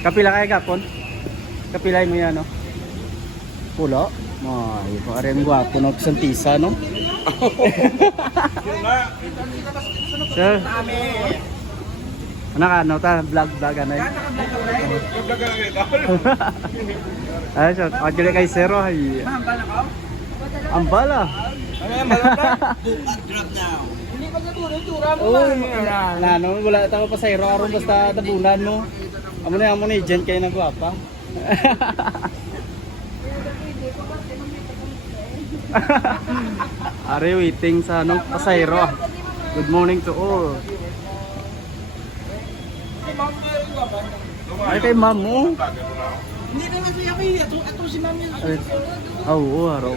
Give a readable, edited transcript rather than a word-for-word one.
Kapila kaya gapon? Kapilay mo yan, no? Pulo? Ay, parang gwapo ng santisa, no? Sir, ano ka, ano ta? Vlog, ano yun? Ay, sir, pagkili kay Sir, ay... Ambala. Ano yan, malata? Hindi pa sa tura mo ba? Ano, wala tayo pa sa aron basta tabunan mo. Amo na agent kayo na gwapa. Are waiting sa ano, pasayro. Good morning to all. Ay kay ma'am mo. Hindi naman siya kayo. Ato si ma'am yan. Oo, araw.